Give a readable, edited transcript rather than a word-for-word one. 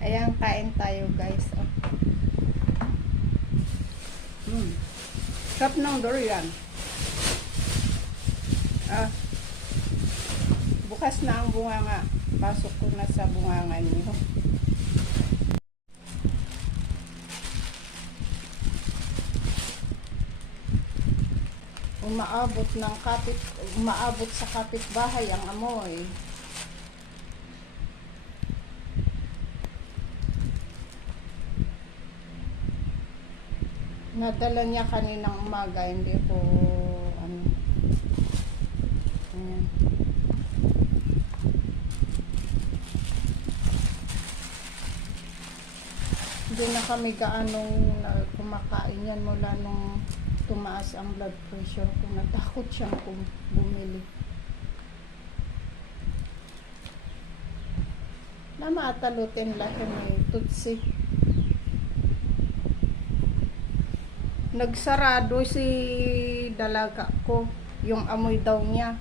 Ayan, kain tayo guys. Oh. Sarap ng durian. Bukas na ang bunganga. Pasok ko na sa bunganga niyo. Umaabot sa kapitbahay ang amoy. Nadala niya kaninang umaga, hindi ko ano. Ayan. Hindi na kami gaanong kumakain yan mula nung tumaas ang blood pressure ko. Natakot siyang bumili. Namatalutin lang may tutsi. Nagsarado si dalaga ko, yung amoy daw niya.